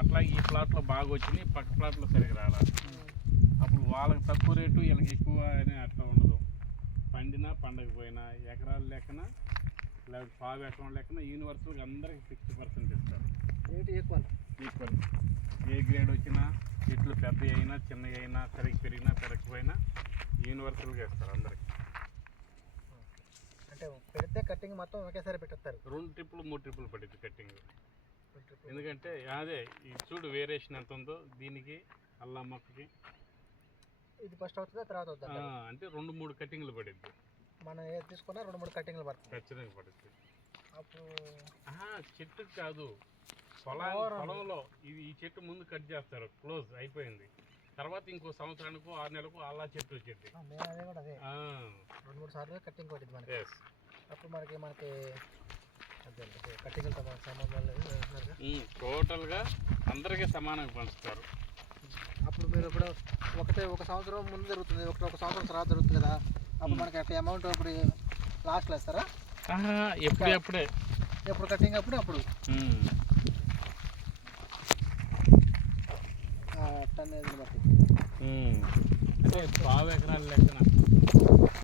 అట్లా ఈ ప్లాట్లో బాగా వచ్చినాయి, పక్క ప్లాట్లో సరిగ్గా రాలా. అప్పుడు వాళ్ళకి తక్కువ రేటు వీళ్ళకి ఎక్కువ అని అట్లా ఉండదు. పండినా పండకపోయినా ఎకరాల లెక్కన లేకపోతే పావు ఎకరం లెక్కన యూనివర్సల్గా అందరికి 60% ఇస్తారు. ఈక్వల్. ఏ గ్రేడ్ వచ్చినా చెట్లు పెద్ద అయినా చిన్నవి అయినా సరిగ్గా పెరిగినా పెరగకపోయినా యూనివర్సల్గా ఇస్తారు అందరికి. అంటే పెడితే కటింగ్ మొత్తం ఒకేసారి పెట్టేస్తారు. 2 ట్రిప్పులు 3 ట్రిప్పులు పడుద్ది కటింగ్. ఎందుకంటే అదే ఈ చూడు వేరియేషన్ ఎంత ఉందో దీనికి అల్లం మొక్కకి. ఇది ఫస్ట్ అవుతుందా తర్వాత అవుతుందా? అంటే 2-3 కటింగ్లు పడుద్ది. మనం ఏది తీసుకున్నా 2-3 కటింగ్లు పడుతుంది. ఖచ్చితంగా పడుద్ది. అప్పుడు చెట్టుకి కాదు, పొలంలో ఈ చెట్టు ముందు కట్ చేస్తారు, క్లోజ్ అయిపోయింది. తర్వాత ఇంకో సంవత్సరానికి 6 నెలలకు అలా చెట్టు వచ్చేది. అదే కూడా అదే 2-3 సార్లు కటింగ్ కొట్టింది మనకి. అప్పుడు మనకి కటింగ్లతో మనకు సంబంధం లేదు. టోటల్గా అందరికీ సమానంగా పంచుతారు. అప్పుడు మీరు ఇప్పుడు ఒక సంవత్సరం ముందు జరుగుతుంది, ఒక సంవత్సరం తర్వాత జరుగుతుంది కదా. అప్పుడు మనకి అట్లా అమౌంట్ అప్పుడు లాస్ట్లో ఇస్తారా? ఎప్పుడే ఎప్పుడు కటింగ్ అప్పుడు టన్ బట్టి అంటే 1/2 ఎకరాల లెక్కన